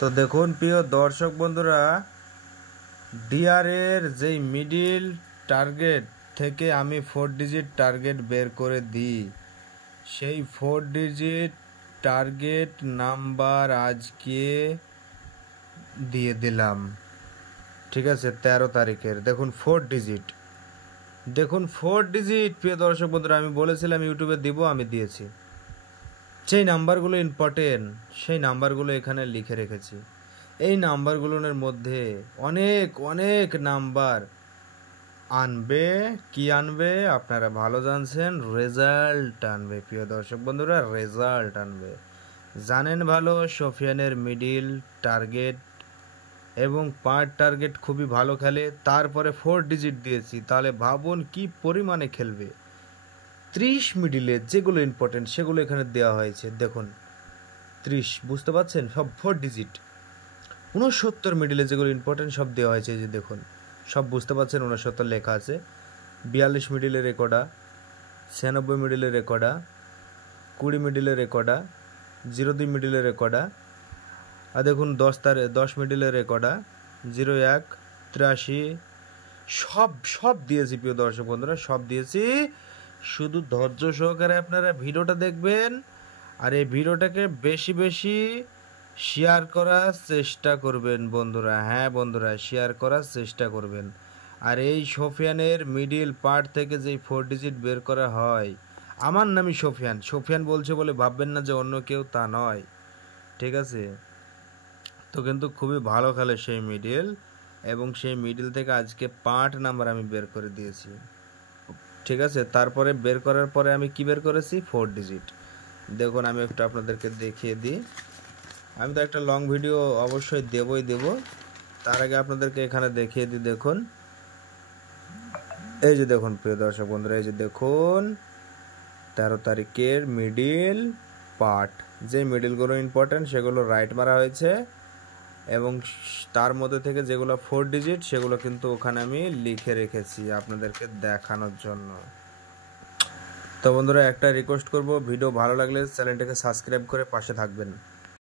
তো দেখুন প্রিয় দর্শক বন্ধুরা, ডিআর এর যেই মিডিল টার্গেট থেকে আমি 4 ডিজিট টার্গেট বের করে দিই, সেই 4 ডিজিট টার্গেট নাম্বার আজকে দিয়ে দিলাম। ঠিক আছে, 13 তারিখের দেখুন 4 ডিজিট। দেখুন 4 ডিজিট প্রিয় দর্শক বন্ধুরা, আমি বলেছিলাম ইউটিউবে দিব, আমি দিয়েছি। সেই নাম্বারগুলো ইম্পর্টেন্ট, সেই নাম্বারগুলো এখানে লিখে রেখেছি। এই নাম্বারগুলোর মধ্যে অনেক অনেক নাম্বার আনবে। কি আনবে আপনারা ভালো জানছেন, রেজাল্ট আনবে প্রিয় দর্শক বন্ধুরা, রেজাল্ট আনবে। জানেন ভালো সোফিয়ানের মিডিল টার্গেট এবং পার্ট টার্গেট খুবই ভালো খেলে, তারপরে 4 ডিজিট দিয়েছি, তাহলে ভাবুন কি পরিমাণে খেলবে। 30 মিডিলে যেগুলো ইম্পর্টেন্ট সেগুলো এখানে দেওয়া হয়েছে। দেখুন 30, বুঝতে পারছেন, সব 4 ডিজিট। 69 মিডিলে যেগুলো ইম্পর্টেন্ট সব দেওয়া হয়েছে, যে দেখুন সব বুঝতে পারছেন, 69 লেখা আছে। 42 মিডিলের রেকর্ডা, 96 মিডিলের রেকর্ডা, 20 মিডিলের রেকর্ডা, 02 মিডিলের রেকর্ডা, আর দেখুন 10 মিডিলের রেকর্ডা, 01, 83, সব দিয়েছি প্রিয় দর্শক বন্ধুরা, সব দিয়েছি। শুধু ধৈর্য সহকারে আপনারা ভিডিওটা দেখবেন, আর এই ভিডিওটাকে বেশি বেশি শেয়ার করার চেষ্টা করবেন বন্ধুরা। হ্যাঁ বন্ধুরা, শেয়ার করার চেষ্টা করবেন। আর এই সোফিয়ানের মিডিল পার্ট থেকে যেই 4 ডিজিট বের করা হয়, আমার নামই সোফিয়ান বলছে বলে ভাববেন না যে অন্য কেউ, তা নয়। ঠিক আছে, তো কিন্তু খুবই ভালো খেলে সেই মিডিল, এবং সেই মিডিল থেকে আজকে পার্ট নাম্বার আমি বের করে দিয়েছি। ঠিক আছে, তারপরে বের করার পরে আমি কি বের করেছি, 4 ডিজিট। দেখুন আমি একটু আপনাদেরকে দেখিয়ে দিই। আমি তো একটা লং ভিডিও অবশ্যই দেব, তার আগে আপনাদেরকে এখানে দেখিয়ে দিই। দেখুন এই যে দেখুন প্রিয় দর্শক বন্ধুরা, এই যে দেখুন 13 তারিখের মিডিল পার্ট, যে মিডিলগুলো ইম্পর্টেন্ট সেগুলো রাইট মারা হয়েছে, এবং তার মধ্যে থেকে যেগুলো 4 ডিজিট সেগুলো কিন্তু ওখানে আমি লিখে রেখেছি আপনাদেরকে দেখানোর জন্য। তো বন্ধুরা একটা রিকোয়েস্ট করব, ভিডিও ভালো লাগলে চ্যানেলটাকে সাবস্ক্রাইব করে পাশে থাকবেন।